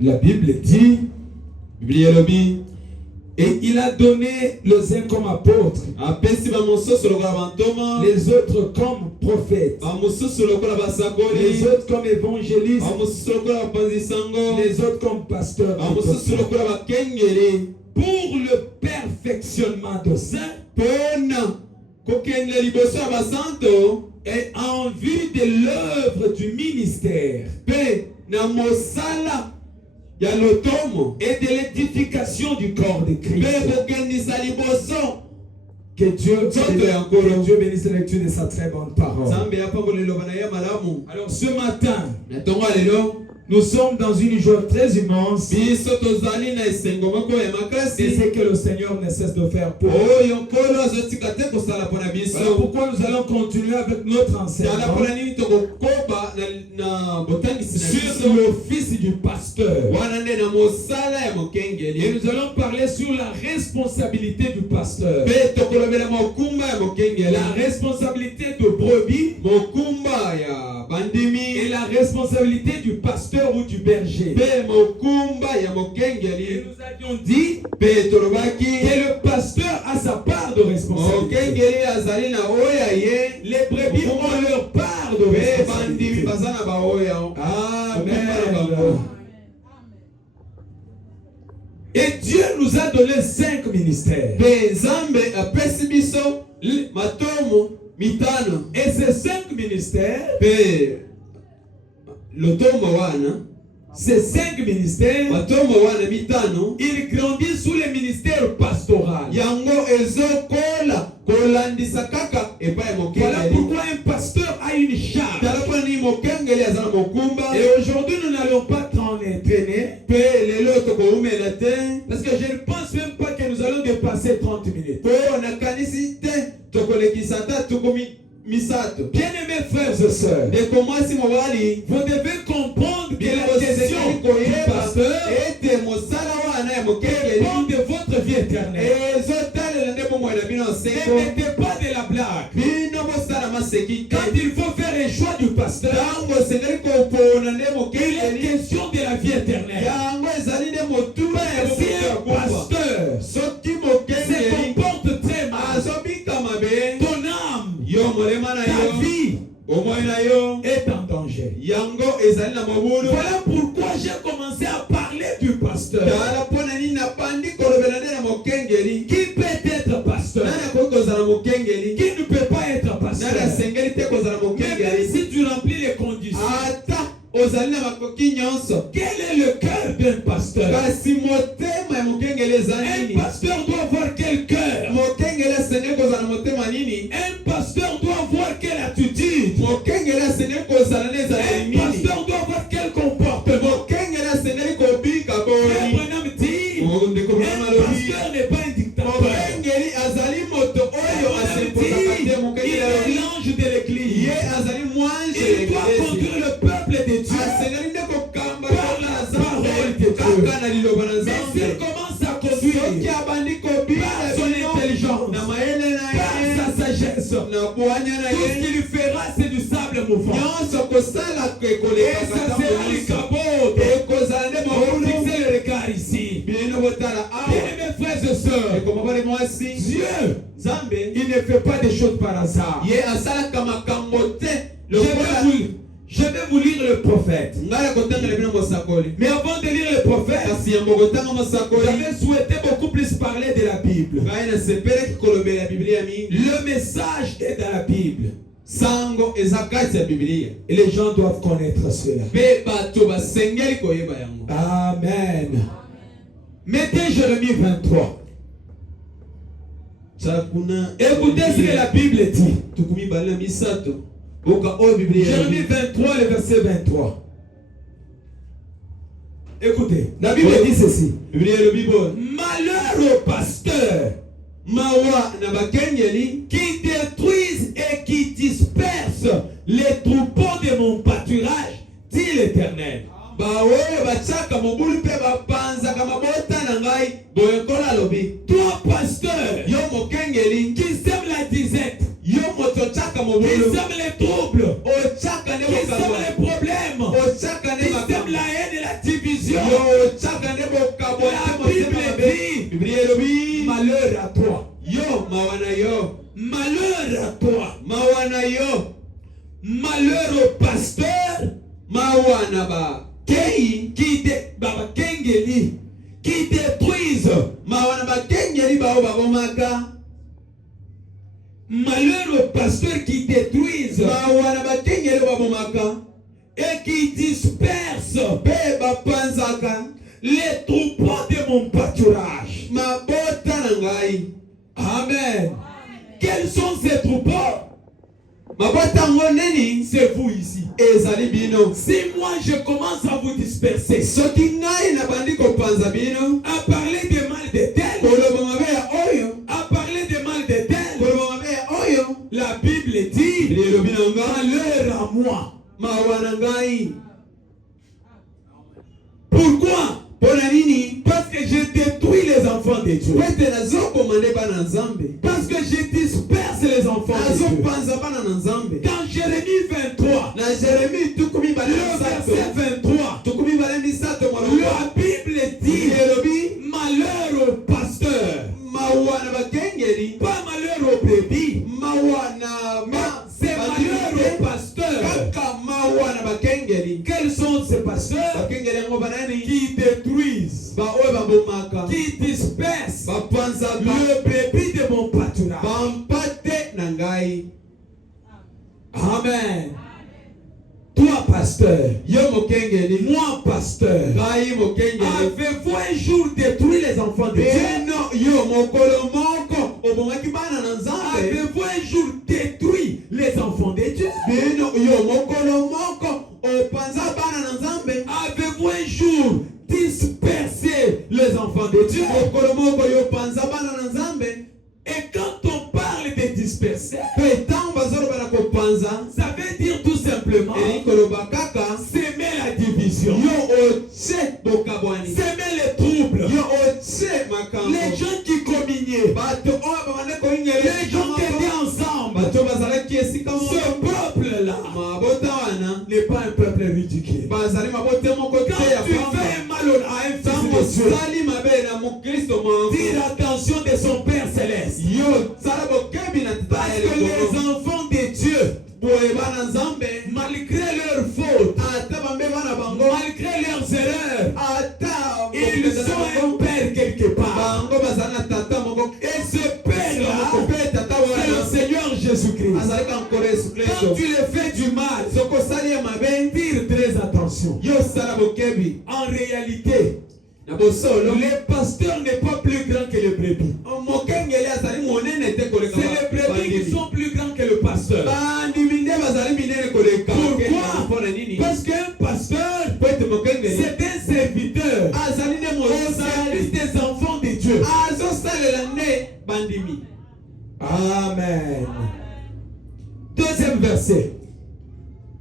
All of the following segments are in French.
La Bible dit, et il a donné les uns comme apôtres, les autres comme prophètes, les autres comme évangélistes, les autres comme pasteurs, pour le perfectionnement de saints et en vue de l'œuvre du ministère et de l'édification du corps de Christ. Que Dieu bénisse la lecture de sa très bonne parole. Alors ce matin, nous sommes dans une joie très immense. Et c'est ce que le Seigneur ne cesse de faire pour nous. Voilà pourquoi nous allons continuer avec notre enseignement sur l'office du pasteur. Et nous allons parler sur la responsabilité du pasteur. La responsabilité de brebis et la responsabilité du pasteur ou du berger. Et nous avions dit que le pasteur a sa part de responsabilité. Les brebis ont leur part de responsabilité. Amen. Et Dieu nous a donné 5 ministères. Et ces 5 ministères, ces 5 ministères, ils grandissent sous les ministères pastoraux. Voilà pourquoi un pasteur a une charge. Et aujourd'hui, nous n'allons pas traîner. Parce que je ne pense même pas que nous allons dépasser 30 minutes. Bien-aimés frères et sœurs, vous devez comprendre que la question du pasteur dépend de votre vie éternelle. Ne mettez pas de la blague. Quand il faut faire un choix du pasteur, il est question de la vie éternelle. Si un pasteur se comporte très mal, ton âme, ta vie est en danger. Voilà pourquoi j'ai commencé à parler du pasteur. Qui peut être pasteur? Qui ne peut pas être pasteur? Même si tu remplis les conditions. Quel est le cœur d'un pasteur? Un pasteur doit avoir quel cœur? Un pasteur doit avoir quelle attitude? Un pasteur doit avoir quel comportement? Un pasteur n'est pas un dictateur. Il est l'ange de l'église. Il doit conduire le peuple de Dieu par la parole de Dieu. Mais s'il commence à conduire par son intelligence, par sa sagesse, tout ce qu'il fera, c'est du sable mouvant. Et ça sera le cabot. Fixez le regard ici. Bien-aimés frères et sœurs, Dieu, il ne fait pas des choses par hasard. Je vais vous lire le prophète. Mais avant de lire le prophète, j'avais souhaité beaucoup plus parler de la Bible. Le message est dans la Bible. Et les gens doivent connaître cela. Amen. Mettez Jérémie 23. Écoutez ce que la Bible dit. Jérémie 23, le verset 23. Écoutez, la Bible dit ceci. Malheur aux pasteurs qui détruisent et qui dispersent les troupeaux de mon pâturage, dit l'Éternel. Toi, pasteur, qui sème la disette, qui sème les troubles, qui sème les problèmes, qui sème Malheur au pasteur mawana ba kei qui détruisent. mawana ba kengeli bao babomaka. Malheur aux pasteurs qui détruisent mawana ba kengeli babomaka et qui dispersent pe bapanzaka les troupeaux de mon pâturage. mabota na ngai. Amen. Quels sont ces troupeaux? Mabota ngoneni C'est vous ici. ezali bino. Si moi je commence à vous disperser, soki ngai na bandi kopanza bino à parler de mal de tel, koloba mabe ya oyo à parler de mal de tel, koloba mabe ya oyo la Bible dit lilobi na ngai malheur à moi. mawa na ngai. Pourquoi? Pona nini? Parce que je détruis les enfants de Dieu. Pete nazokomande bana nzambe. Parce que je disperse les enfants de Dieu. nazopanza bana na nzambe. Dans Jérémie 23, na Jérémie tukumi le balisato verset 23, tukumi balemisato la Bible dit elobi malheur au pasteur, mawa na bakengeli pas malheur aux brebis. mawa na C'est malheur au pasteur. kaka mawa na bakengeli. Quels sont ces pasteurs bakengeli yango banani qui détruisent, ba oyo babomaka qui dispersent bapanzaka le brebis de mon pâturage? bampate na ngai. Amen. Toi, pasteur, yo mokengeli moi, pasteur, ngai mokengeli avez-vous un jour détruit les enfants de Dieu? bino yo mokolo moko obongaki bana na nzambe. Avez-vous un jour détruit les enfants de Dieu? bino yo mokolo moko opanza bana na nzambe. Avez-vous un jour dispersé les enfants de Dieu? mokolo moko yo panza bana na nzambe. Et quand on parle de disperser, pe ntango bazoloba na kopanza ça veut dire tout simplement elingi koloba kaka semer la division, yo otie bokabwani, semer les troubles. yo otie makambo. Les gens qui communiaient, bato oyo babande koyingela les gens qui étaient ensemble, bato bazalaki esika ce moko. peuple-là mabota wana n'est pas un peuple ridicule. bazali mabota moko te Quand ya tu pamba. fais un mal à un ntango fils de Dieu, osali mabe na mokristo moko tire l'attention de son Père céleste. yo sala bokebi na tata Parce ya que les likolo. enfants de Dieu, boye bana nzambe malgré leurs fautes, ata bambe bana bango malgré leurs erreurs, ata ils ont un Père quelque part. bango bazali na tata moko. Et ce Père-là, mpe tata c'est le wana Seigneur Jésus-Christ. azali kankolo yesu Quand kristo. tu le fais du mal, soki osali ye mabe tire très attention. yo sala bokebi En réalité, na bosolo. le pasteur n'est pas plus grand que le brebis. mokengeli azali monene te koleka C'est les brebis qui sont plus grands que le pasteur. bandimi nde bazali minene koleka. Pourquoi? mpona nini? Parce qu'un pasteur, po ete mokengeli c'est un serviteur azali nde au service mosali des enfants de Dieu. azosalela nde bandimi. Amen. Deuxième verset.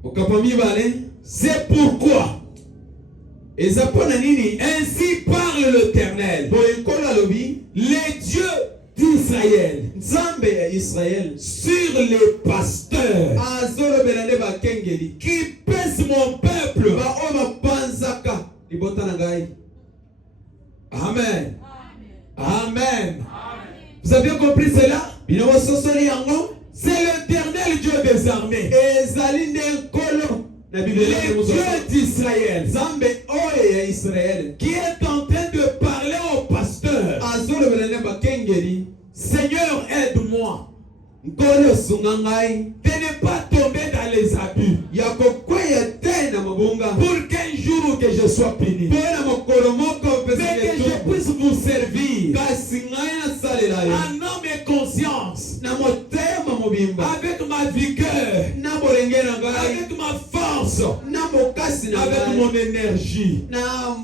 okapo mibale C'est pourquoi, eza mpona nini? ainsi parle l'Éternel, boye nkolo alobi les dieux d'Israël, nzambe ya israele sur les pasteurs azolobela nde bakengeli qui pèsent mon peuple. baoyo bapanzaka libota na ngai. Amen. Amen. Vous avez compris cela? bino bososoli yango. C'est l'Éternel Dieu des armées, ezali nde nkolo na les biblia dieux d'Israël, nzambe oyo ya israele qui est en train de parler au pasteur. azolobela nde bakengeli. Seigneur, aide-moi nkolo sunga ngai de ne pas tomber dans les abus, ya kokweya te na mabunga pour qu'un jour que je sois puni, mpo na mokolo moko mais que je mpesa puisse vous servir kasi ngai nasalela yo en âme et conscience, na motema mobimba avec ma vigueur, na bolenge na ngai avec ma force, na mokasi na avec ngai mon énergie. na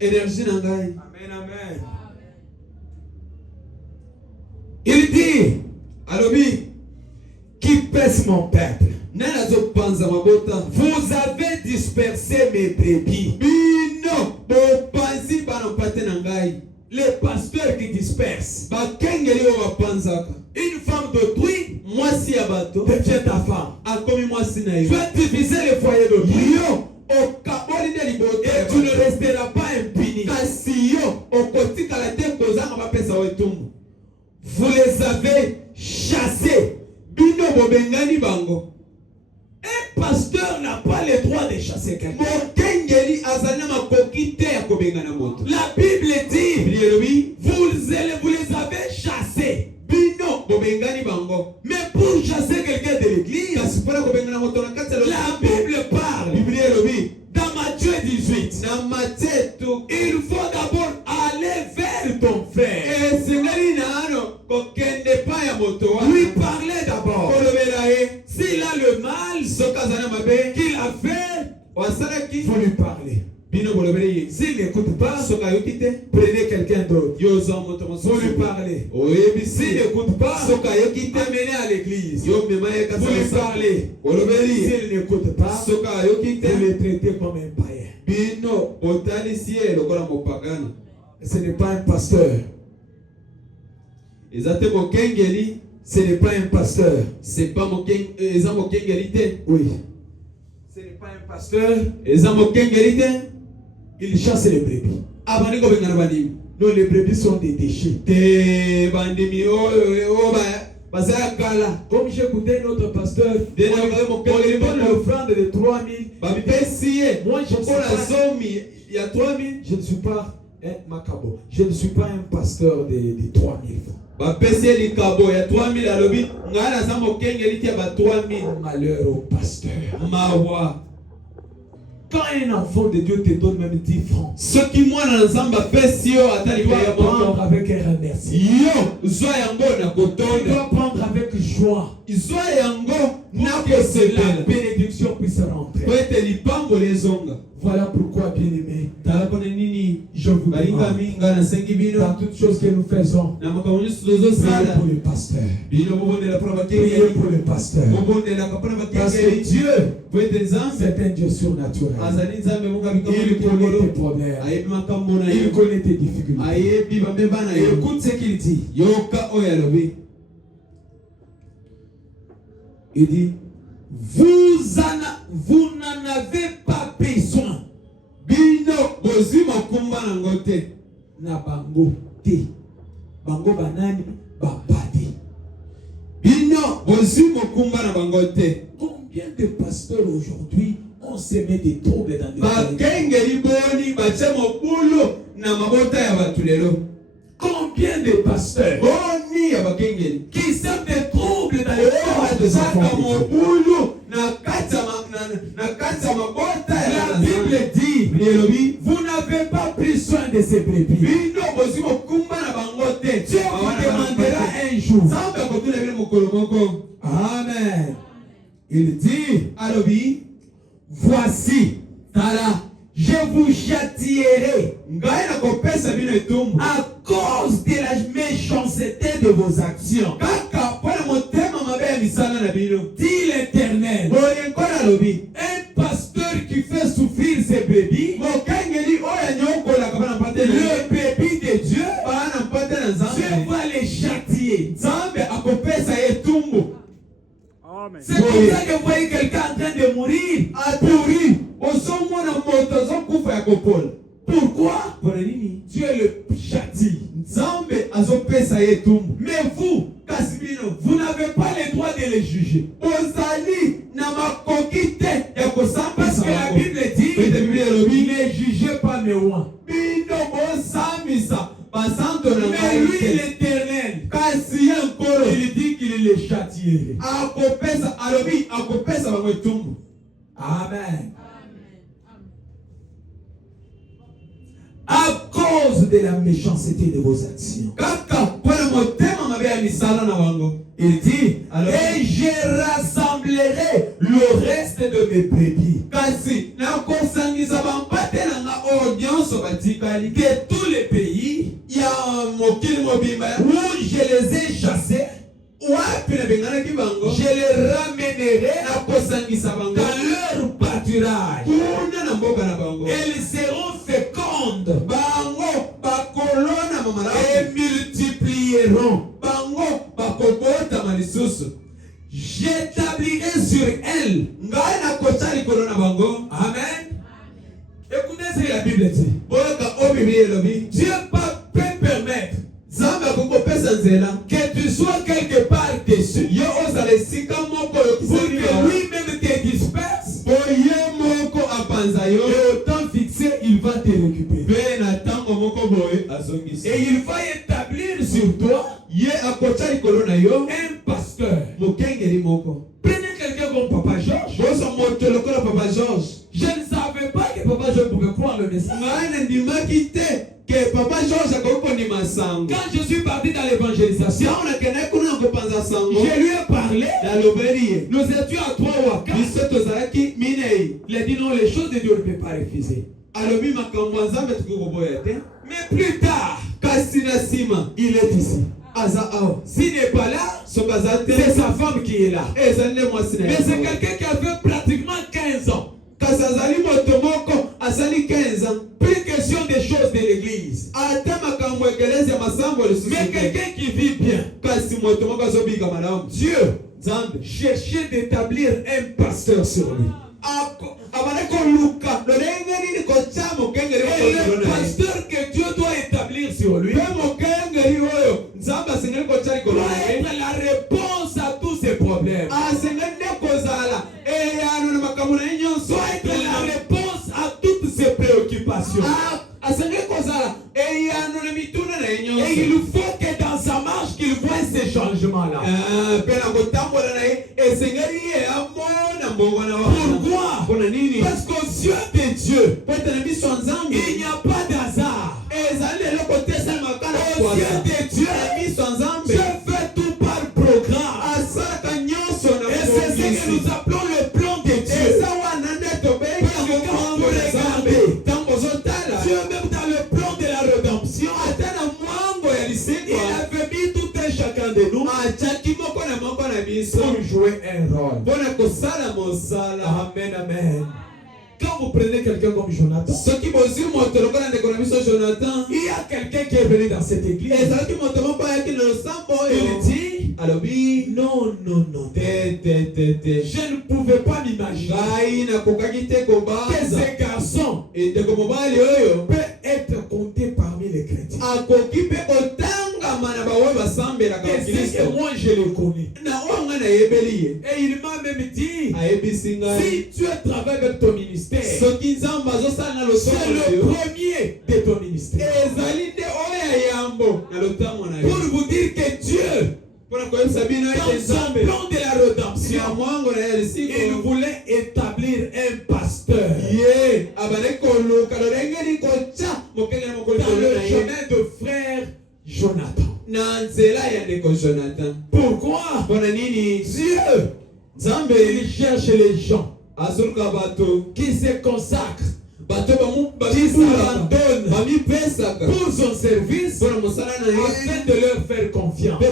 énergie na ngai. Amen, amen. Il dit, alobi qui pèse mon peuple. nani azopanza mabota. Vous avez dispersé mes brebis. bino bopanzi bana mpate na ngai. Les pasteurs qui dispersent. bakengeli oyo bapanzaka. Une femme d'autrui mwasi ya bato devient ta femme. akomi mwasi na Tu yo. as divisé le foyer d'autrui. yo okaboli nde libota Et ya tu ne bato. resteras pas impuni. kasi yo okotikala te kozanga bapesa yo etumbu. Vous les avez chassés. bino bobengani bango. Un pasteur n'a pas le droit de chasser quelqu'un. La Bible dit, vous les avez chassés. Mais pour chasser quelqu'un de l'église, la Bible parle. Dans Matthieu 18, il faut d'abord aller vers ton frère. Lui parler d'abord. S'il a le mal qu'il a fait, il faut lui parler. S'il n'écoute pas, prenez quelqu'un d'autre. Faut lui parler. S'il n'écoute pas, amenez à l'église. Faut lui parler. S'il n'écoute pas, faut le traiter comme un païen. Ce n'est pas un pasteur. Ce n'est pas un pasteur. C'est pas mon kengalité. Oui. Ce n'est pas un pasteur. Il chasse les brebis. Non, les brebis sont des déchets. Comme j'écoutais notre pasteur, il donne l'offrande de 3 000. Moi, je ne suis pas un macabo. Je ne suis pas un pasteur de 3 000 francs. Malheur au pasteur. Quand un enfant de Dieu te donne même 10 francs, tu dois prendre avec un remerciement. Tu dois prendre avec joie. Pour que la bénédiction puisse rentrer. Voilà pourquoi, bien-aimés, je vous demande, dans toutes choses que nous faisons, priez pour le pasteur. Priez pour le pasteur. Parce que Dieu, c'est un Dieu surnaturel. Il connaît tes problèmes. Il connaît tes difficultés. Écoute ce qu'il dit. Il dit, vous n'en avez pas besoin. Na bango te. Bango banani babadi. Combien de pasteurs aujourd'hui ont semé des troubles dans des Combien de pasteurs qui sèment des troubles dans les cœurs des enfants? La Bible dit, vous n'avez pas besoin de ces brebis. Dieu vous demandera un jour. Amen. Il dit, voici, je vous châtierai à cause de la méchanceté de vos actions. Dit l'Éternel. Un pasteur qui fait souffrir ses brebis, le bébé de Dieu, Dieu va les châtier. C'est comme ça que vous voyez quelqu'un en train de mourir. Pourquoi? Dieu le châtie. Mais vous n'avez pas le droit de les juger. Parce que la Bible dit, ne jugez pas mes rois. Mais lui, l'Éternel, il dit qu'il les châtierait. Amen. À cause de la méchanceté de vos actions. Il dit, et je rassemblerai le reste de mes brebis. Que tous les pays où je les ai chassés, je les ramènerai dans leur pâturage. Elles seront fécondes et multiplieront. J'établirai sur elles. Amen. Écoutez ce que la Bible dit. Dieu peut permettre que tu sois quelque part déçu pour que lui-même te disperse. Papa George. Je ne savais pas que Papa George pouvait croire le message. Quand je suis parti dans l'évangélisation, je lui ai parlé. Nous étions à 3 ou à 4. Il a dit non, les choses de Dieu ne peuvent pas refuser. Mais plus tard, il est ici. S'il n'est pas là, c'est sa femme qui est là. Mais c'est quelqu'un qui a fait pratiquement 15 ans. Plus question des choses de l'église. Mais quelqu'un qui vit bien. Dieu cherchait d'établir un pasteur sur lui. Et le pasteur que Dieu doit établir sur lui doit être la réponse à tous ses problèmes. Doit être la réponse à toutes ses préoccupations. Et il faut que dans sa marche qu'il voit ces changements-là. Pourquoi? Parce qu'aux yeux de Dieu, il n'y a pas d'hasard. Aux yeux de Dieu, Dieu fait tout par programme. Et c'est ce que nous appelons le plan de Dieu. Dieu même dans le plan de la rédemption, il avait mis tout un chacun de nous pour jouer un rôle. Amen, amen. Quand vous prenez quelqu'un comme Jonathan, il y a quelqu'un qui est venu dans cette église. Il dit, non, je ne pouvais pas m'imaginer que ces garçons peut être compté parmi les chrétiens. Et c'est que moi je le connais. Et il m'a même dit, si tu travailles avec ton ministère, c'est le premier de ton ministère. Pour vous dire que Dieu, dans son plan de la rédemption, il voulait établir un pasteur dans le chemin de frère Jonathan. Pourquoi? Dieu, il cherche les gens qui se consacrent, qui s'abandonnent pour son service afin de leur faire confiance.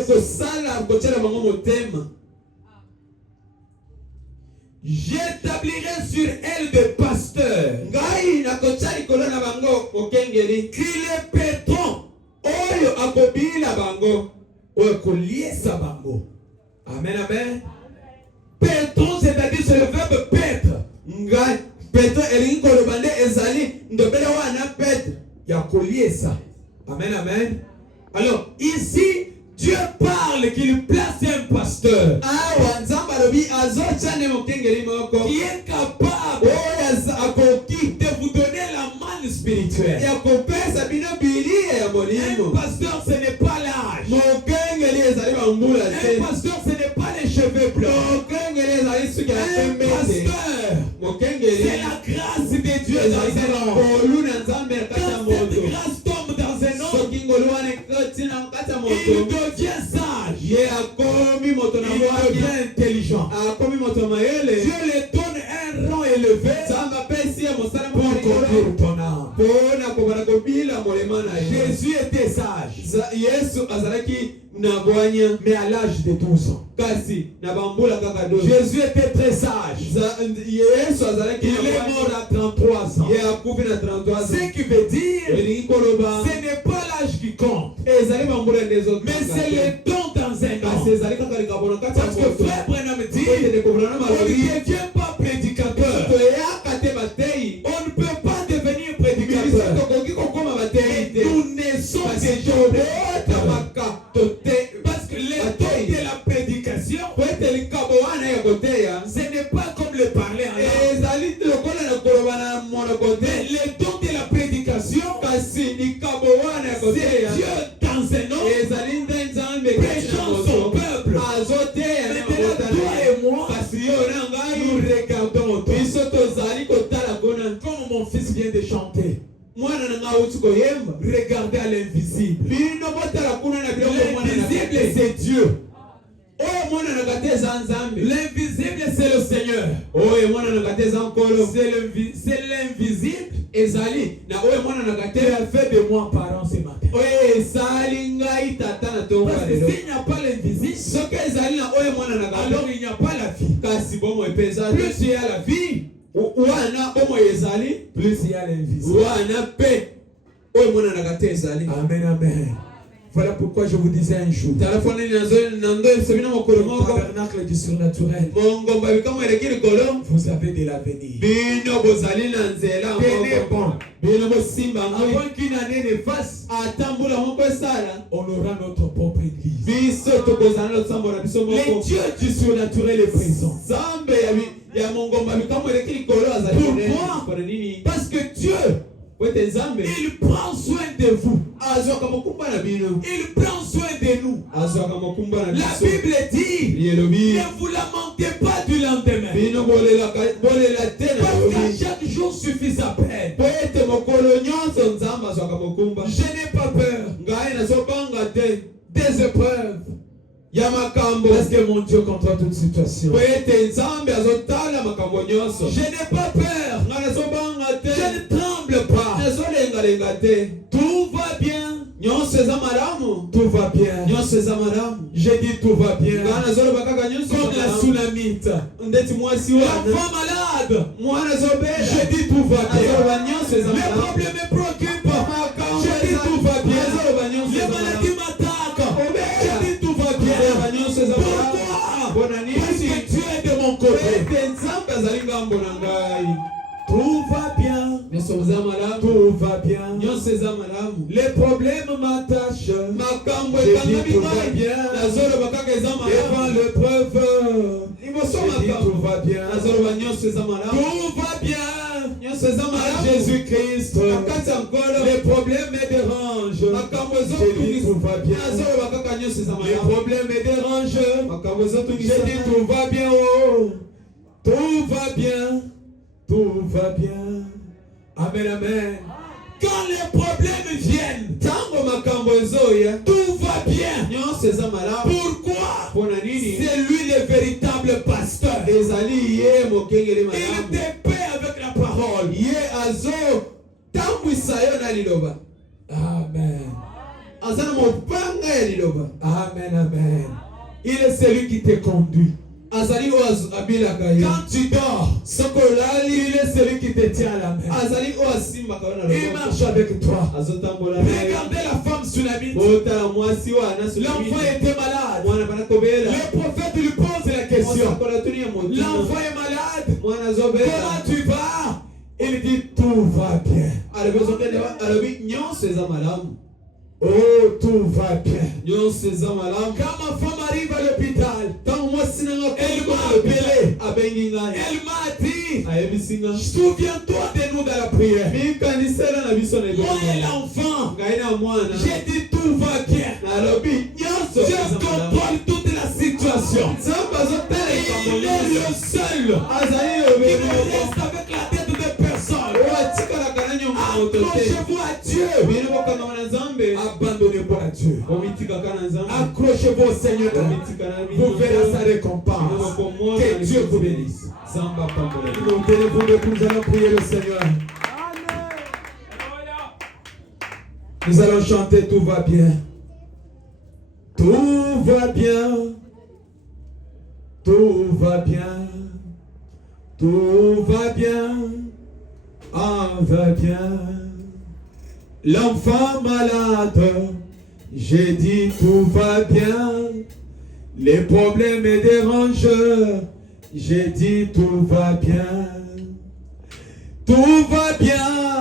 J'établirai sur elle des pasteurs qui les paieront. Amen, amen. Pétron, c'est-à-dire c'est le verbe paître. Amen, amen. Alors, ici, Dieu parle qu'il place un pasteur qui est capable de vous donner la manne spirituelle. Un pasteur, ce n'est pas l'âge. Un pasteur, ce n'est pas les cheveux blancs. Un pasteur, c'est la grâce de Dieu dans un homme. Quand cette grâce tombe dans un homme, il devient sage. Il devient intelligent. Dieu lui donne un rang élevé pour conduire ton âme. Jésus était sage, mais à l'âge de 12 ans. Jésus était très sage. Il est mort à 33 ans. Ce qui veut dire, ce n'est pas l'âge qui compte, mais c'est le don dans un homme. Parce que frère Branham dit, on ne devient pas prédicateur. On ne peut pas devenir prédicateur. Nous naissons déjà. Parce que les dons de la prédication, ce n'est pas comme le parler en langue. Mais les dons de la prédication, c'est Dieu dans un homme prêchant son peuple. Maintenant, toi et moi, nous regardons autour. Regardez à l'invisible. L'invisible, c'est Dieu. L'invisible, c'est le Seigneur. C'est l'invisible. Qui a fait de moi parent ce matin. Parce que s'il n'y a pas l'invisible, alors il n'y a pas la vie. Plus il y a la vie, plus il y a l'invisible. Amen, amen. Voilà pourquoi je vous disais un jour. Le tabernacle du surnaturel. Vous avez de l'avenir. Tenez bon. Avant qu'une année ne fasse, on aura notre propre église. Le Dieu du surnaturel est présent. Pourquoi? Parce que Dieu, il prend soin de vous. Il prend soin de nous. La Bible dit, ne vous lamentez pas du lendemain. Parce qu'à chaque jour suffit sa peine. Je n'ai pas peur des épreuves. Parce que mon Dieu contrôle toute situation. Je n'ai pas peur. Je ne tremble pas. Tout va bien. Tout va bien. J'ai dit tout va bien. Comme la tsunamite. L'enfant malade. J'ai dit tout va bien. Les problèmes me préoccupent. J'ai dit tout va bien. Les maladies m'attaquent. J'ai dit tout va bien. Pourquoi? Parce que Dieu est de mon côté. Tout va bien. Tout va bien. Les problèmes m'attachent. Je dis tout va bien. Devant l'épreuve, je dis tout va bien. Tout va bien. Jésus-Christ, les problèmes me dérangent. Je dis tout va bien. Les problèmes me dérangent. Je dis tout va bien. Oh. Tout va bien. Tout va bien. Amen, amen. Quand les problèmes viennent, tout va bien. Pourquoi? C'est lui le véritable pasteur. Il te paie avec la parole. Amen. Amen, amen. Il est celui qui te conduit. Quand tu dors, il est celui qui te tient à la main. Il marche avec toi. Regardez la femme tsunamite. L'enfant était malade. Le prophète lui pose la question. L'enfant est malade. Comment tu vas? Il dit tout va bien. Oh, tout va bien. Quand ma femme arrive à l'hôpital, elle m'a appelé. Elle m'a dit, souviens-toi de nous dans la prière. Moi et l'enfant, j'ai dit tout va bien. Dieu contrôle toute la situation. Il est le seul qui me reste avec la tête de personne. Accrochez-vous à Dieu. Abandonnez-vous à Dieu. Accrochez-vous au Seigneur. Vous verrez sa récompense. Que Dieu vous bénisse. Nous allons prier le Seigneur. Nous allons chanter tout va bien. Tout va bien. Tout va bien. Tout va bien. Va bien. L'enfant malade, j'ai dit tout va bien. Les problèmes me dérangent, j'ai dit tout va bien. Tout va bien.